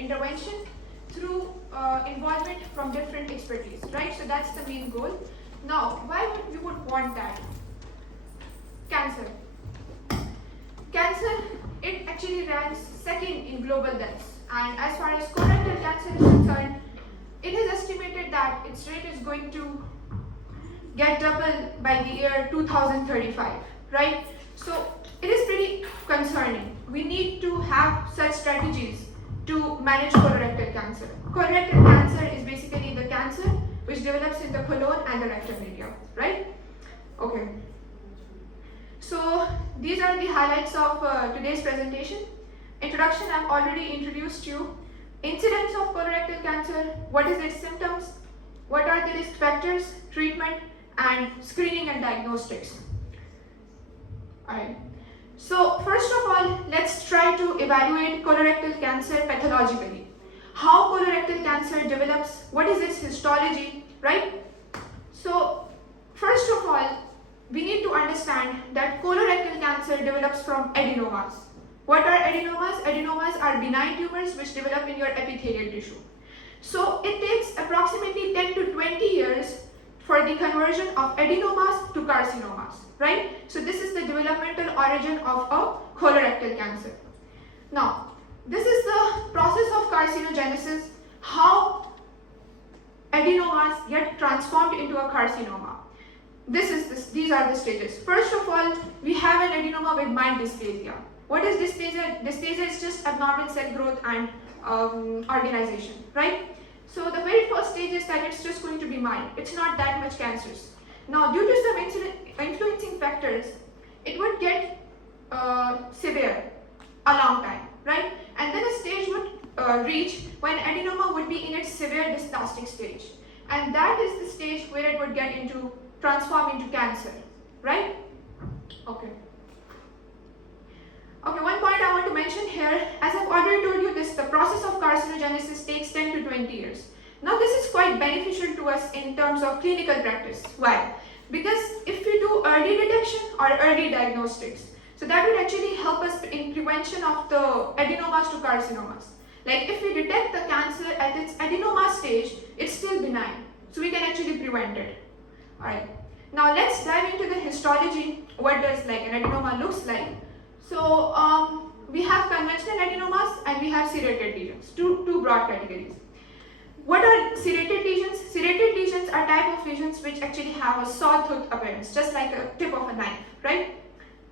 intervention through involvement from different expertise, right? So that's the main goal. Now, why would we would want that? Cancer. Cancer, it actually ranks second in global deaths, and as far as colorectal cancer is concerned, it is estimated that its rate is going to get double by the year 2035, right? So it is pretty concerning. We need to have such strategies to manage colorectal cancer. Colorectal cancer is basically the cancer which develops in the colon and the rectum area, right? Okay. So these are the highlights of today's presentation. Introduction, I've already introduced you. Incidence of colorectal cancer, what is its symptoms, what are the risk factors, treatment, and screening and diagnostics. Alright. So first of all, let's try to evaluate colorectal cancer pathologically. How colorectal cancer develops, what is its histology, right? So first of all, we need to understand that colorectal cancer develops from adenomas. What are adenomas? Adenomas are benign tumors which develop in your epithelial tissue. So it takes approximately 10 to 20 years for the conversion of adenomas to carcinomas, right? So this is the developmental origin of a colorectal cancer. Now, this is the process of carcinogenesis, how adenomas get transformed into a carcinoma. These are the stages. First of all, we have an adenoma with mild dysplasia. What is dysplasia? Dysplasia is just abnormal cell growth and organization, right? So the very first stage is that it's just going to be mild. It's not that much cancerous. Now, due to some influencing factors, it would get severe a long time, right? And then a stage would reach when adenoma would be in its severe dysplastic stage. And that is the stage where it would get into transform into cancer, right? Okay. Okay, one point I want to mention here, as I've already told you this, the process of carcinogenesis takes 10 to 20 years. Now this is quite beneficial to us in terms of clinical practice. Why? Because if we do early detection or early diagnostics, so that would actually help us in prevention of the adenomas to carcinomas. Like if we detect the cancer at its adenoma stage, it's still benign, so we can actually prevent it. Alright, now let's dive into the histology. What does like an adenoma looks like? So we have conventional adenomas and we have serrated lesions, two broad categories. What are serrated lesions? Serrated lesions are type of lesions which actually have a sawtooth appearance, just like a tip of a knife, right?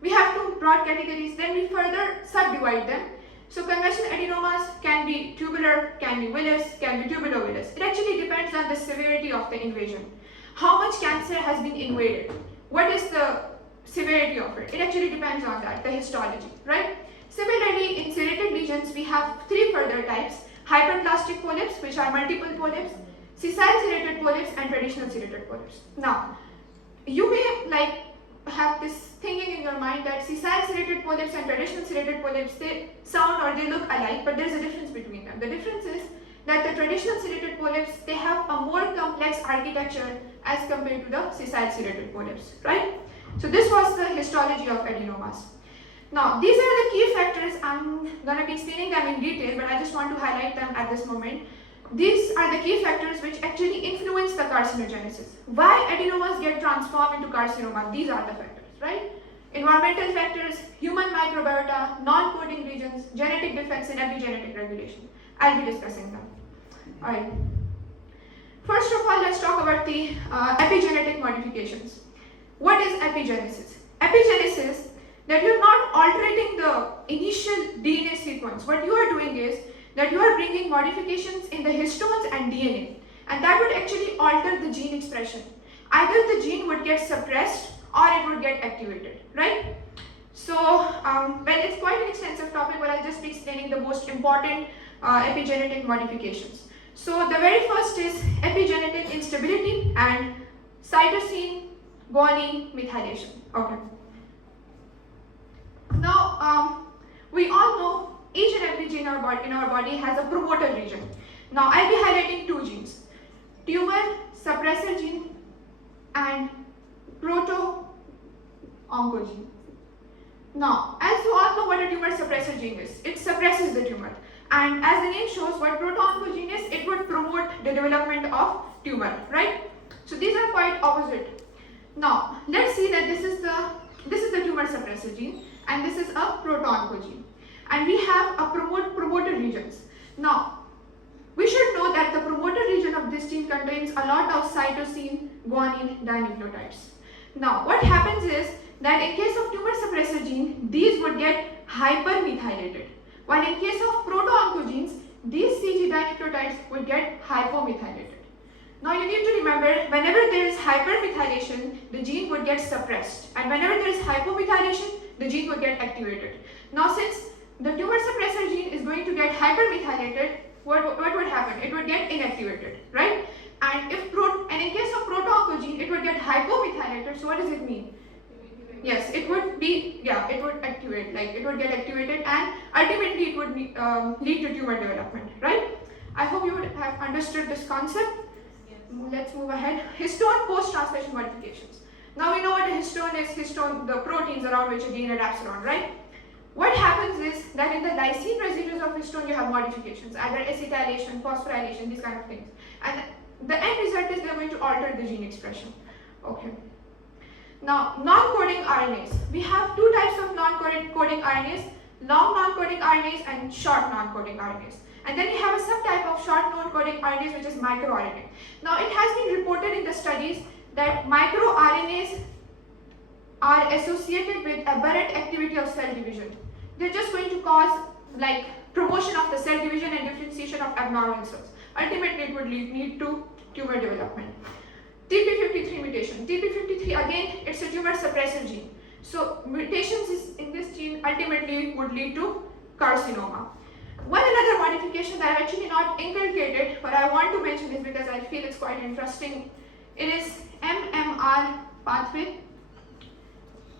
We have two broad categories, then we further subdivide them. So conventional adenomas can be tubular, can be villous, can be tubulovillous. It actually depends on the severity of the invasion. How much cancer has been invaded? What is the severity of it? It actually depends on that, the histology, right? Similarly, in serrated lesions, we have three further types: hyperplastic polyps, which are multiple polyps, sessile serrated polyps, and traditional serrated polyps. Now, you may have this thinking in your mind that sessile serrated polyps and traditional serrated polyps, they sound or they look alike, but there's a difference between them. The difference is that the traditional serrated polyps, they have a more complex architecture as compared to the sessile serrated polyps, right? So this was the histology of adenomas. Now, these are the key factors. I'm going to be explaining them in detail, but I just want to highlight them at this moment. These are the key factors which actually influence the carcinogenesis. Why adenomas get transformed into carcinoma? These are the factors, right? Environmental factors, human microbiota, non-coding regions, genetic defects, and epigenetic regulation. I'll be discussing them. Alright. First of all, let's talk about the epigenetic modifications. What is epigenesis? Epigenesis, that you're not altering the initial DNA sequence. What you are doing is that you are bringing modifications in the histones and DNA, and that would actually alter the gene expression. Either the gene would get suppressed or it would get activated, right? So, well, it's quite an extensive topic, but I'll just be explaining the most important epigenetic modifications. So, the very first is epigenetic instability and cytosine guanine methylation. Okay. Now, we all know each and every gene in our body has a promoter region. Now, I'll be highlighting two genes: tumor suppressor gene and proto-oncogene. Now, as you all know what a tumor suppressor gene is, it suppresses the tumor. And as the name shows, what proto-oncogene is, it would promote the development of tumor, right? So these are quite opposite. Now let's see that this is the tumor suppressor gene, and this is a proto-oncogene, and we have a promoter regions. Now we should know that the promoter region of this gene contains a lot of cytosine, guanine dinucleotides. Now what happens is that in case of tumor suppressor gene, these would get hypermethylated, while in case of proto-oncogenes, these CG dinucleotides would get hypomethylated. Now you need to remember, whenever there is hypermethylation, the gene would get suppressed, and whenever there is hypomethylation, the gene would get activated. Now since the tumor suppressor gene is going to get hypermethylated, what would happen? It would get inactivated, right? And in case of proto-oncogene, it would get hypomethylated. So what does it mean? Yes, it would activate, like it would get activated, and ultimately it would lead to tumor development, right? I hope you would have understood this concept. Yes. Let's move ahead. Histone post-translation modifications. Now we know what a histone is. Histone, the proteins around which a DNA wraps around, right? What happens is that in the lysine residues of histone, you have modifications, either acetylation, phosphorylation, these kind of things. And the end result is they're going to alter the gene expression. Okay. Now, non-coding RNAs. We have two types of non-coding RNAs, long non-coding RNAs and short non-coding RNAs. And then we have a subtype of short non-coding RNAs, which is microRNA. Now, it has been reported in the studies that microRNAs are associated with aberrant activity of cell division. They're just going to cause like promotion of the cell division and differentiation of abnormal cells. Ultimately, it would lead to tumor development. TP53 mutation. TP53, again, it's a tumor suppressor gene. So mutations in this gene ultimately would lead to carcinoma. One another modification that I actually not inculcated, but I want to mention is because I feel it's quite interesting. It is MMR pathway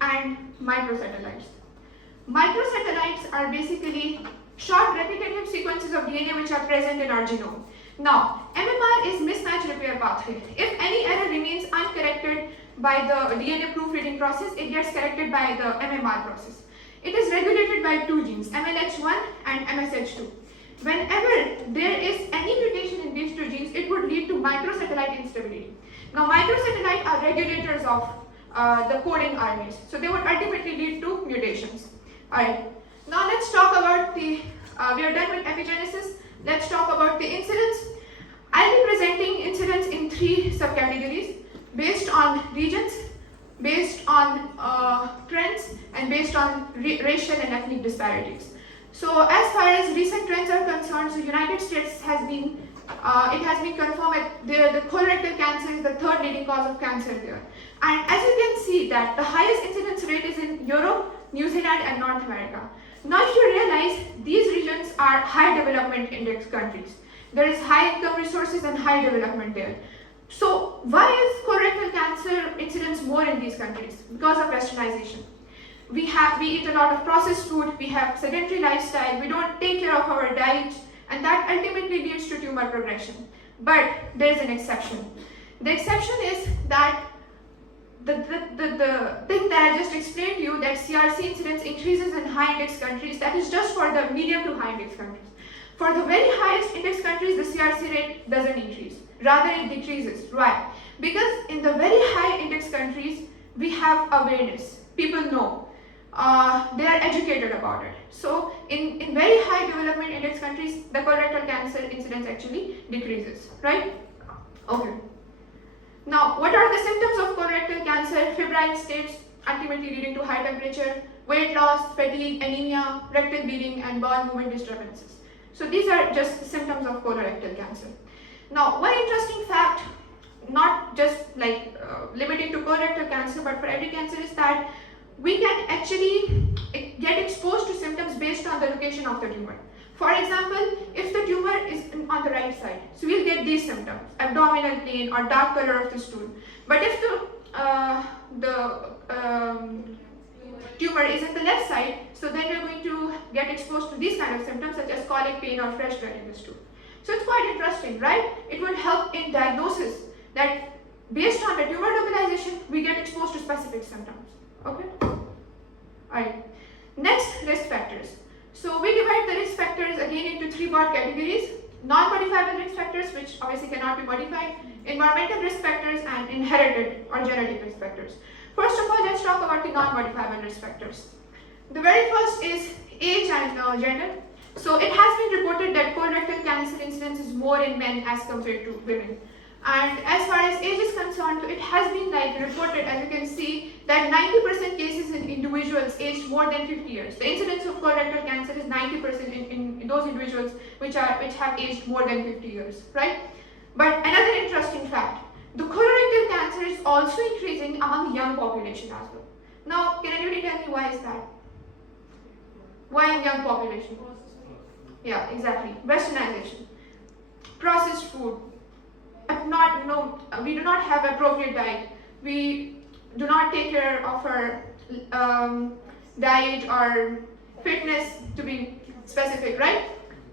and microsatellites. Microsatellites are basically short repetitive sequences of DNA which are present in our genome. Now, MMR is mismatch repair pathway. If any error remains uncorrected by the DNA proofreading process, it gets corrected by the MMR process. It is regulated by two genes, MLH1 and MSH2. Whenever there is any mutation in these two genes, it would lead to microsatellite instability. Now, microsatellite are regulators of the coding RNAs, so they would ultimately lead to mutations. Alright, now let's talk about we are done with epigenesis. Let's talk about the incidence. I'll be presenting incidence in three subcategories based on regions, based on trends, and based on racial and ethnic disparities. So as far as recent trends are concerned, the United States has been confirmed that the colorectal cancer is the third leading cause of cancer there. And as you can see that the highest incidence rate is in Europe, New Zealand and North America. Now if you realize these regions are high development index countries. There is high income resources and high development there. So why is colorectal cancer incidence more in these countries? Because of westernization. We eat a lot of processed food, we have sedentary lifestyle, we don't take care of our diet, and that ultimately leads to tumor progression. But there is an exception. The exception is that the thing that I just explained to you, that CRC incidence increases in high index countries, that is just for the medium to high index countries. For the very highest index countries, the CRC rate doesn't increase, rather it decreases. Why? Because in the very high index countries, we have awareness, people know, they are educated about it. So in very high development index countries, the colorectal cancer incidence actually decreases, right? Okay. Now, what are the symptoms of colorectal cancer? Febrile states, ultimately leading to high temperature, weight loss, fatigue, anemia, rectal bleeding, and bowel movement disturbances. So these are just symptoms of colorectal cancer. Now, one interesting fact, not just like limiting to colorectal cancer, but for every cancer, is that we can actually get exposed to symptoms based on the location of the tumor. For example, if the tumor is on the right side, so we'll get these symptoms, abdominal pain or dark color of the stool. But if the tumor is in the left side, so then we're going to get exposed to these kind of symptoms such as colic pain or fresh blood in the stool. So it's quite interesting, right? It would help in diagnosis that based on the tumor localization, we get exposed to specific symptoms. Okay? Alright. Next, risk factors. So we divide the risk factors again again into three broad categories: non-modifiable risk factors, which obviously cannot be modified, environmental risk factors, and inherited or genetic risk factors. First of all, let's talk about the non-modifiable risk factors. The very first is age and gender. So it has been reported that colorectal cancer incidence is more in men as compared to women. And as far as age is concerned, it has been reported, as you can see, that 90% cases in individuals aged more than 50 years. The incidence of colorectal cancer is 90% in those individuals which have aged more than 50 years, right? But another interesting fact, the colorectal cancer is also increasing among young population as well. Now, can anybody tell me why is that? Why in young population? Yeah, exactly. Westernization, processed food. We do not have appropriate diet. We do not take care of our diet or fitness, to be specific, right?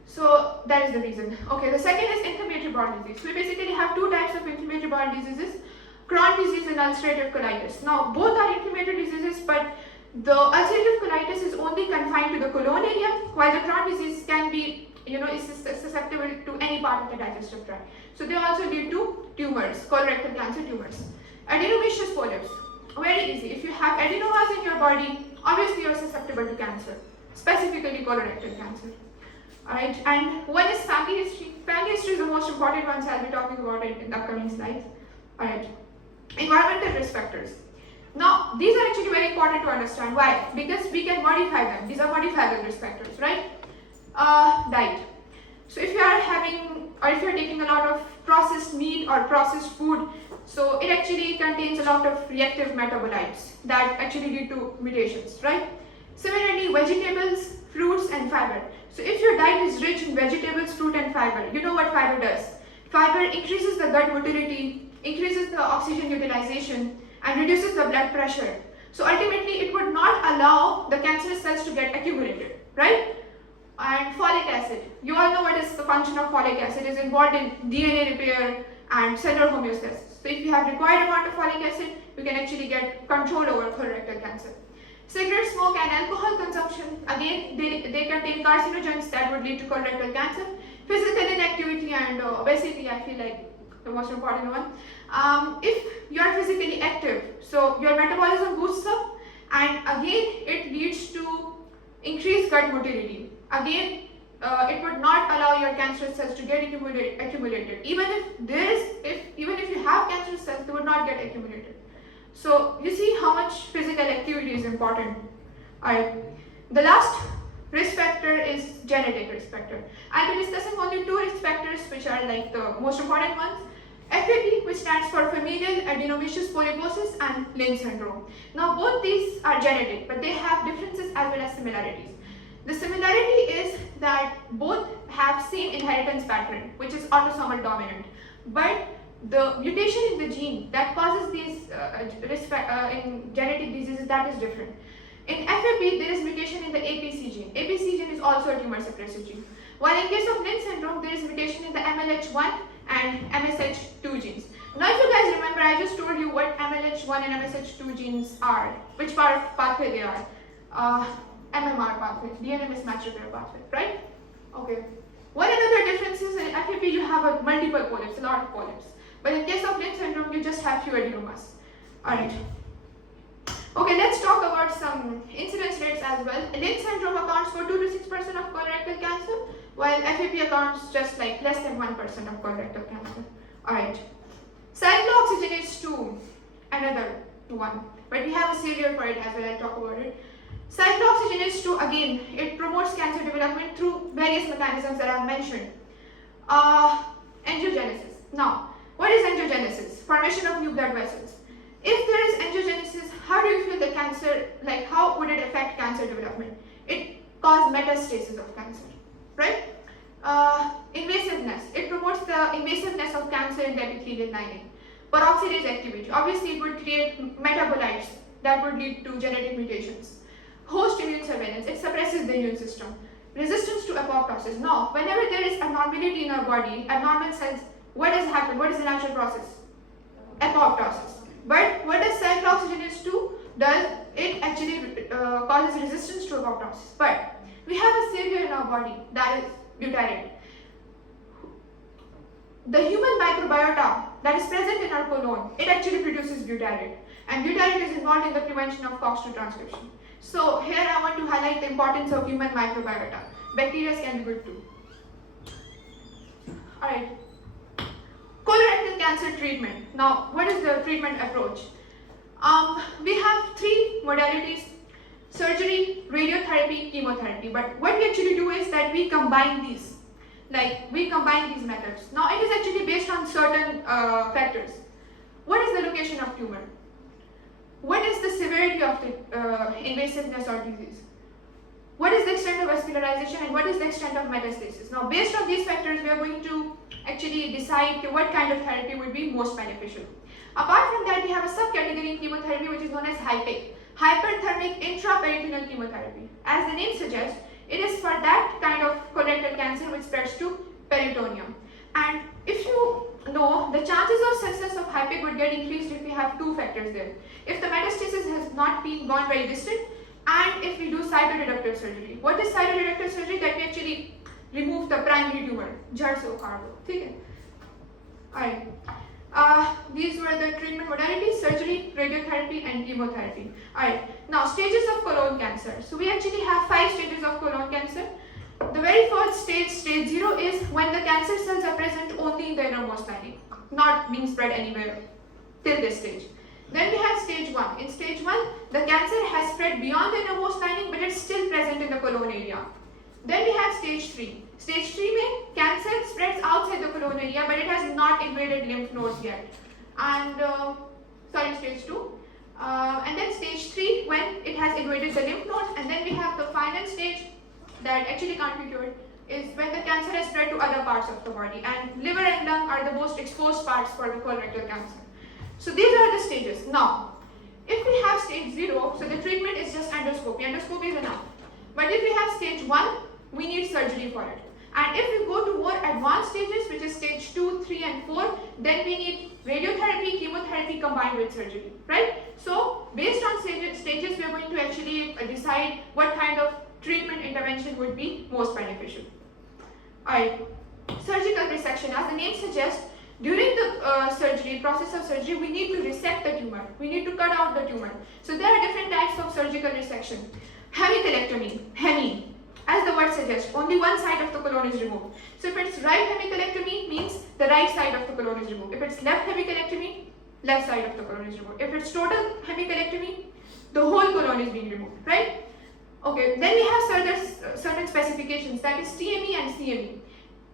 So that is the reason. Okay, the second is inflammatory bowel disease. We basically have two types of inflammatory bowel diseases: Crohn's disease and ulcerative colitis. Now, both are inflammatory diseases, but the ulcerative colitis is only confined to the colon area, while the Crohn's disease can be, is susceptible to any part of the digestive tract. So they also lead to tumors, colorectal cancer tumors. Adenomatous polyps, very easy. If you have adenomas in your body, obviously you are susceptible to cancer, specifically colorectal cancer. Alright, and one is family history. Family history is the most important one, so I'll be talking about it in the upcoming slides. Alright, environmental risk factors. Now, these are actually very important to understand. Why? Because we can modify them. These are modifiable risk factors, right? Diet. So if you are having, or if you are taking a lot of processed meat or processed food, so it actually contains a lot of reactive metabolites that actually lead to mutations, right? Similarly, vegetables, fruits, and fiber. So if your diet is rich in vegetables, fruit, and fiber, you know what fiber does. Fiber increases the gut motility, increases the oxygen utilization, and reduces the blood pressure. So ultimately, it would not allow the cancerous cells to get accumulated, right? And folic acid. You all know what is the function of folic acid. It is involved in DNA repair and cellular homeostasis. So if you have required amount of folic acid, you can actually get control over colorectal cancer. Cigarette smoke and alcohol consumption, again, they contain carcinogens that would lead to colorectal cancer. Physical inactivity and obesity, I feel like the most important one. If you are physically active, so your metabolism boosts up, and again, it leads to increased gut motility. Again, it would not allow your cancerous cells to get accumulated. Even if you have cancerous cells, they would not get accumulated. So you see how much physical activity is important. Alright. The last risk factor is genetic risk factor. I'll be discussing only two risk factors which are like the most important ones. FAP, which stands for familial adenomatous polyposis, and Lynch syndrome. Now both these are genetic, but they have differences as well as similarities. The similarity is that both have same inheritance pattern, which is autosomal dominant, but the mutation in the gene that causes these in genetic diseases, that is different. In FAP, there is mutation in the APC gene. APC gene is also a tumor suppressive gene. While in case of Lynch syndrome, there is mutation in the MLH1 and MSH2 genes. Now if you guys remember, I just told you what MLH1 and MSH2 genes are, which part of pathway they are. MMR pathway, DNA mismatch repair pathway, right? Okay. One another difference is in FAP you have a multiple polyps, a lot of polyps. But in case of Lynch syndrome, you just have few adenomas. Alright. Okay, let's talk about some incidence rates as well. Lynch syndrome accounts for 2 to 6% of colorectal cancer, while FAP accounts just like less than 1% of colorectal cancer. Alright. Cyclooxygenase 2, another one. But we have a serial for it as well, I'll talk about it. Cyclooxygenase 2, again, it promotes cancer development through various mechanisms that I've mentioned. Angiogenesis. Now, what is angiogenesis? Formation of new blood vessels. If there is angiogenesis, how do you feel the cancer, like how would it affect cancer development? It causes metastasis of cancer, right? Invasiveness. It promotes the invasiveness of cancer in the epithelial lining. Peroxidase activity. Obviously, it would create metabolites that would lead to genetic mutations. Host immune surveillance. It suppresses the immune system. Resistance to apoptosis. Now, whenever there is abnormality in our body, abnormal cells, what has happened? What is the natural process? Apoptosis. But what does cyclooxygenase 2 does? It actually causes resistance to apoptosis. But We have a savior in our body, that is butyrate. The human microbiota that is present in our colon, it actually produces butyrate. And butyrate is involved in the prevention of COX-2 transcription. So here I want to highlight the importance of human microbiota. Bacteria can be good too. Alright. Colorectal cancer treatment. Now, what is the treatment approach? We have three modalities: surgery, radiotherapy, chemotherapy. But what we actually do is that we combine these. We combine these methods. Now, it is actually based on certain factors. What is the location of tumor? What is the severity of the invasiveness or disease? What is the extent of vascularization and what is the extent of metastasis? Now, based on these factors, we are going to actually decide what kind of therapy would be most beneficial. Apart from that, we have a subcategory in chemotherapy which is known as HIPEC, hyperthermic intraperitoneal chemotherapy. As the name suggests, it is for that kind of colorectal cancer which spreads to peritoneum. And if you know, the chances of success of HIPEC would get increased if we have two factors there. If the metastasis has not been gone very distant, and if we do cytoreductive surgery. What is cytoreductive surgery? That we actually remove the primary tumor. Jad se ukhaad do. Okay? Alright. These were the treatment modalities: surgery, radiotherapy, and chemotherapy. Alright. Now, stages of colon cancer. So we actually have 5 stages of colon cancer. The very first stage, stage 0, is when the cancer cells are present only in the innermost lining, not being spread anywhere till this stage. Then we have stage 1. In stage 1, the cancer has spread beyond the innermost lining, but it's still present in the colon area. Then we have stage 3. Stage 3 means cancer spreads outside the colon area, but it has not invaded lymph nodes yet. And stage 2. And then stage 3, when it has invaded the lymph nodes. And then we have the final stage that actually can't be cured, is when the cancer has spread to other parts of the body. And liver and lung are the most exposed parts for the colorectal cancer. So these are the stages. Now, if we have stage 0, so the treatment is just endoscopy. Endoscopy is enough. But if we have stage 1, we need surgery for it. And if we go to more advanced stages, which is stage 2, 3, and 4, then we need radiotherapy, chemotherapy combined with surgery, right? So, based on stages, we are going to actually decide what kind of treatment intervention would be most beneficial. Alright, surgical resection. As the name suggests, during the process of surgery, we need to resect the tumor. We need to cut out the tumor. So there are different types of surgical resection. Hemicolectomy, hemi, as the word suggests, only one side of the colon is removed. So if it's right hemicolectomy, means the right side of the colon is removed. If it's left hemicolectomy, left side of the colon is removed. If it's total hemicolectomy, the whole colon is being removed, right? Okay, then we have certain specifications, that is TME and CME.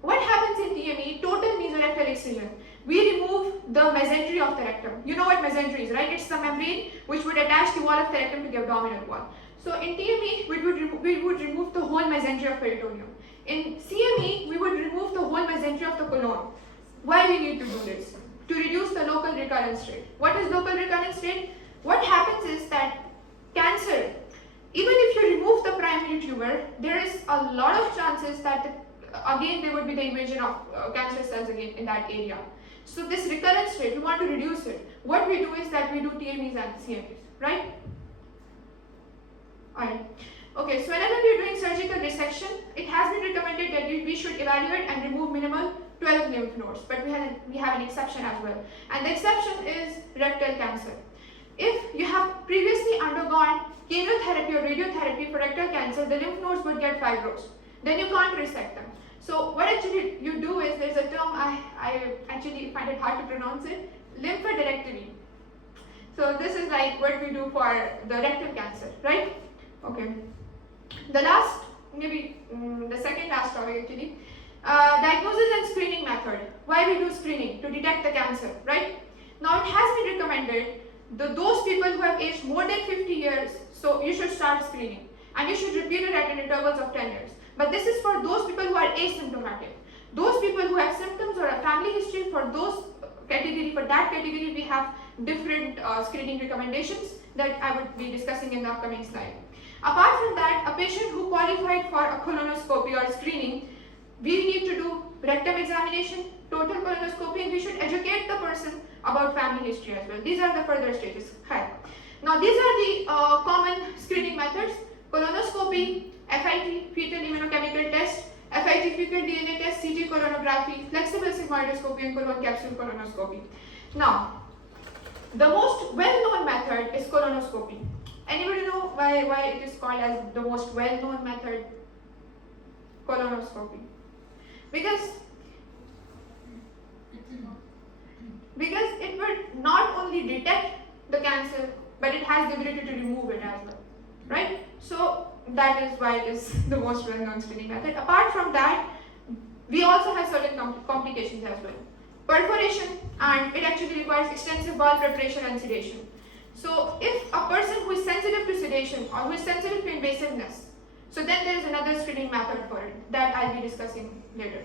What happens in TME, total mesorectal excision? We remove the mesentery of the rectum. You know what mesentery is, right? It's the membrane which would attach the wall of the rectum to the abdominal wall. So in TME, we would remove the whole mesentery of peritoneum. In CME, we would remove the whole mesentery of the colon. Why we need to do this? To reduce the local recurrence rate. What is local recurrence rate? What happens is that cancer, even if you remove the primary tumor, there is a lot of chances that again there would be the invasion of cancer cells again in that area. So this recurrence rate, we want to reduce it. What we do is that we do TMEs and CMEs, right? Alright. Okay, so whenever we are doing surgical resection, it has been recommended that we should evaluate and remove minimal 12 lymph nodes, but we have an exception as well. And the exception is rectal cancer. If you have previously undergone chemotherapy or radiotherapy for rectal cancer, the lymph nodes would get fibrosed. Then you can't resect them. So what actually you do is, there's a term, I actually find it hard to pronounce it, lymphadenectomy. So this is like what we do for the rectal cancer, right? Okay. The last, maybe the second last topic actually, diagnosis and screening method. Why we do screening? To detect the cancer, right? Now it has been recommended those people who have aged more than 50 years, so you should start screening. And you should repeat it at intervals of 10 years. But this is for those people who are asymptomatic. Those people who have symptoms or a family history, for that category, we have different screening recommendations that I would be discussing in the upcoming slide. Apart from that, a patient who qualified for a colonoscopy or screening, we need to do rectum examination, total colonoscopy, and we should educate the person about family history as well. These are the further stages. Hi. Now these are the common screening methods: colonoscopy, FIT, fetal immunochemical test, FIT fecal DNA test, CT coronography, flexible sigmoidoscopy, and colon capsule colonoscopy. Now, the most well-known method is colonoscopy. Anybody know why it is called as the most well-known method? Colonoscopy. Because it would not only detect the cancer, but it has the ability to remove it as well, right? So that is why it is the most well-known screening method. Apart from that, we also have certain complications as well. Perforation, and it actually requires extensive bowel preparation and sedation. So if a person who is sensitive to sedation or who is sensitive to invasiveness, so then there is another screening method for it that I'll be discussing later.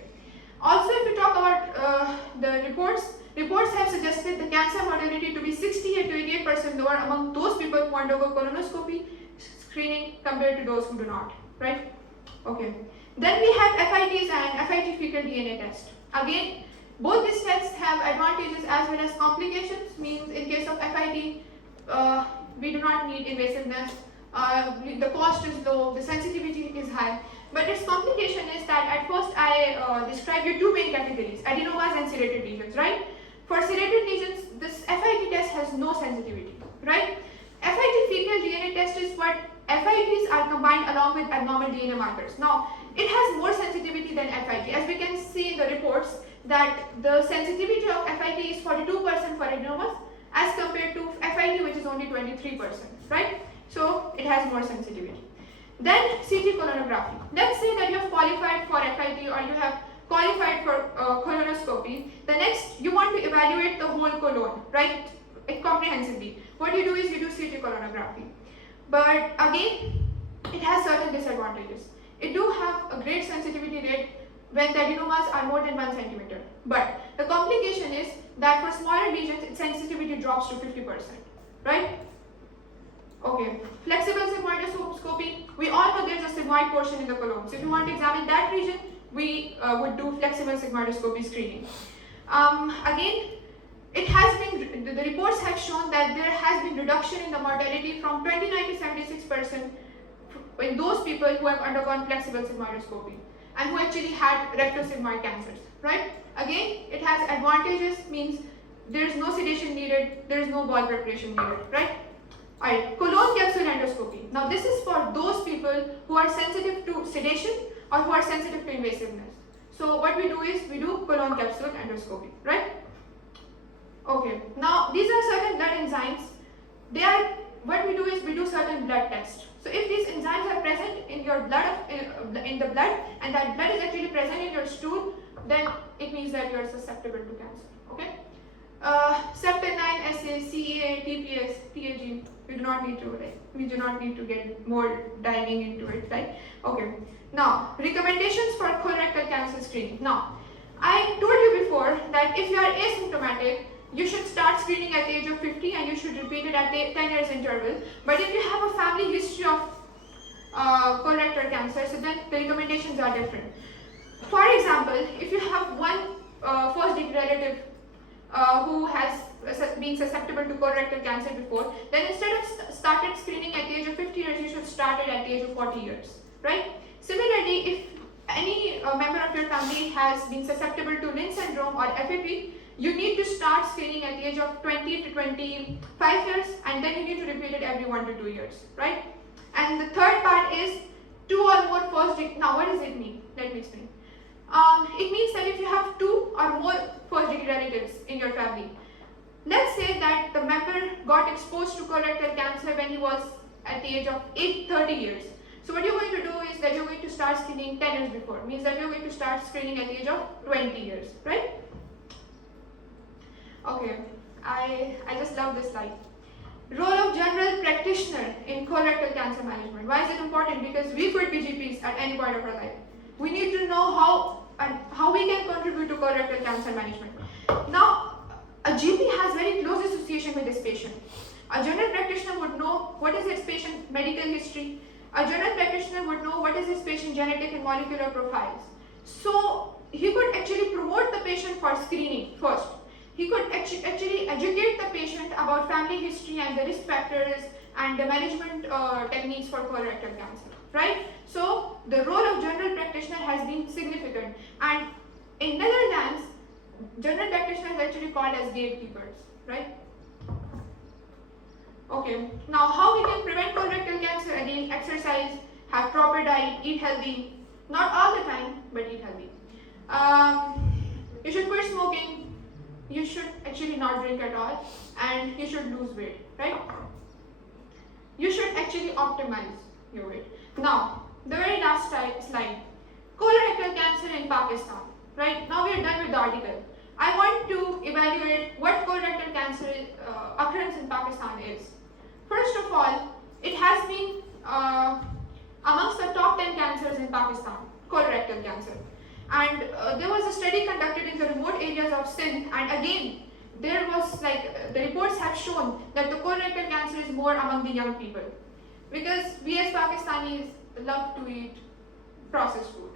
Also, if we talk about the reports have suggested the cancer mortality to be 68 to 88% lower among those people who undergo colonoscopy screening compared to those who do not, right? Okay. Then we have FITs and FIT fecal DNA test. Again, both these tests have advantages as well as complications. Means in case of FIT, we do not need invasiveness, the cost is low, the sensitivity is high. But its complication is that at first I described you two main categories, adenomas and serrated lesions, right? For serrated lesions, this FIT test has no sensitivity, right? FIT fecal DNA test is what FITs are combined along with abnormal DNA markers. Now, it has more sensitivity than FIT. As we can see in the reports, that the sensitivity of FIT is 42% for adenomas as compared to FIT, which is only 23%, right? So it has more sensitivity. Then CT coronography. Let's say that you have qualified for FIT or you have qualified for colonoscopy. The next, you want to evaluate the whole colon, right? Comprehensively. What you do is you do CT coronography. But again, it has certain disadvantages. It do have a great sensitivity rate when the adenomas are more than 1 centimeter. But the complication is that for smaller lesions, its sensitivity drops to 50%, right? Okay, flexible sigmoidoscopy. We all know there's a sigmoid portion in the colon. So if you want to examine that region, we would do flexible sigmoidoscopy screening. Again, it has been, the reports have shown that there has been reduction in the mortality from 29 to 76% in those people who have undergone flexible sigmoidoscopy and who actually had rectosigmoid cancers, right? Again, it has advantages, means there is no sedation needed, there is no bowel preparation needed, right? Alright, colon capsule endoscopy. Now this is for those people who are sensitive to sedation or who are sensitive to invasiveness. So what we do is we do colon capsule endoscopy, right? Okay, now these are certain blood enzymes. What we do is we do certain blood tests. So if these enzymes are present in your blood, in the blood, and that blood is actually present in your stool, then it means that you are susceptible to cancer. Okay. Septin 9 assays, CEA, TPS, TAG. We do not need to get more diving into it, right? Okay. Now, recommendations for colorectal cancer screening. Now, I told you before that if you are asymptomatic, you should start screening at the age of 50 and you should repeat it at 10 years interval. But if you have a family history of colorectal cancer, so then the recommendations are different. For example, if you have one first degree relative who has been susceptible to colorectal cancer before, then instead of started screening at the age of 50 years, you should start it at the age of 40 years, right? Similarly, if any member of your family has been susceptible to Lynch syndrome or FAP, you need to start screening at the age of 20 to 25 years, and then you need to repeat it every 1 to 2 years, right? And the third part is 2 or more first degree. Now, what does it mean? Let me explain. It means that if you have 2 or more first degree relatives in your family, let's say that the member got exposed to colorectal cancer when he was at the age of 30 years. So what you're going to do is that you're going to start screening 10 years before. Means that you're going to start screening at the age of 20 years, right? Okay, I just love this slide. Role of general practitioner in colorectal cancer management. Why is it important? Because we could be GPs at any point of our life. We need to know how we can contribute to colorectal cancer management. Now, a GP has very close association with this patient. A general practitioner would know what is his patient medical history. A general practitioner would know what is his patient genetic and molecular profiles. So he could actually promote the patient for screening first. He could actually educate the patient about family history and the risk factors and the management techniques for colorectal cancer, right? So the role of general practitioner has been significant, and in Netherlands, general practitioners are actually called as gatekeepers, right? Okay, now how we can prevent colorectal cancer? Again, exercise, have proper diet, eat healthy, not all the time, but eat healthy. You should quit smoking, you should actually not drink at all, and you should lose weight, right? You should actually optimize your weight. Now, the very last slide, colorectal cancer in Pakistan, right? Now we are done with the article. I want to evaluate what colorectal cancer occurrence in Pakistan is. First of all, it has been amongst the top 10 cancers in Pakistan, colorectal cancer. And there was a study conducted in the remote areas of Sindh, and again, there was the reports have shown that the colorectal cancer is more among the young people. Because we as Pakistanis love to eat processed food.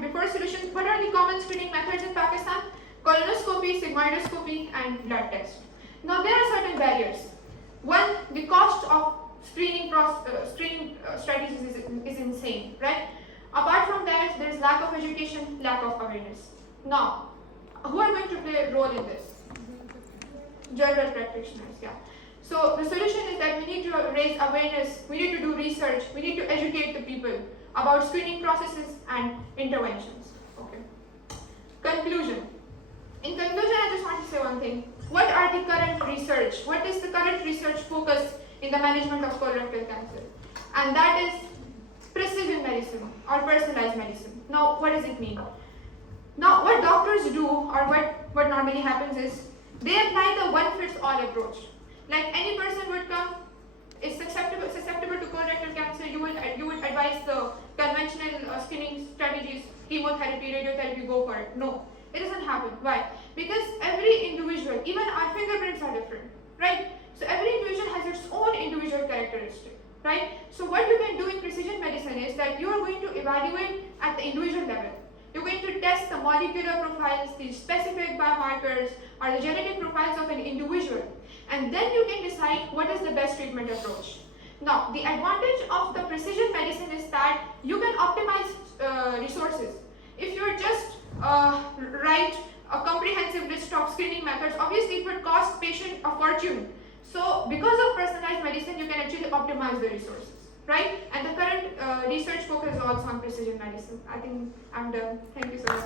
Before solution, what are the common screening methods in Pakistan? Colonoscopy, sigmoidoscopy, and blood test. Now there are certain barriers. One, the cost of screening strategies is insane, right? Apart from that, there is lack of education, lack of awareness. Now, who are going to play a role in this? General practitioners, yeah. So the solution is that we need to raise awareness, we need to do research, we need to educate the people about screening processes and interventions. Okay. Conclusion. In conclusion, I just want to say one thing. What are the current research? What is the current research focus in the management of colorectal cancer? And that is precision medicine or personalized medicine. Now, what does it mean? Now, what doctors do, or what normally happens is, they apply the one-fits-all approach. Like any person would come, is susceptible to colorectal cancer, you would advise the conventional screening strategies, chemotherapy, radiotherapy, go for it. No, it doesn't happen. Why? Because every individual, even our fingerprints are different, right? So every individual has its own individual characteristic, right? So what you can do in precision medicine is that you are going to evaluate at the individual level. You're going to test the molecular profiles, the specific biomarkers, or the genetic profiles of an individual. And then you can decide what is the best treatment approach. Now, the advantage of the precision medicine is that you can optimize resources. If you just write a comprehensive list of screening methods, obviously it would cost patient a fortune. So, because of personalized medicine, you can actually optimize the resources, right? And the current research focus is also on precision medicine. I think I'm done. Thank you so much.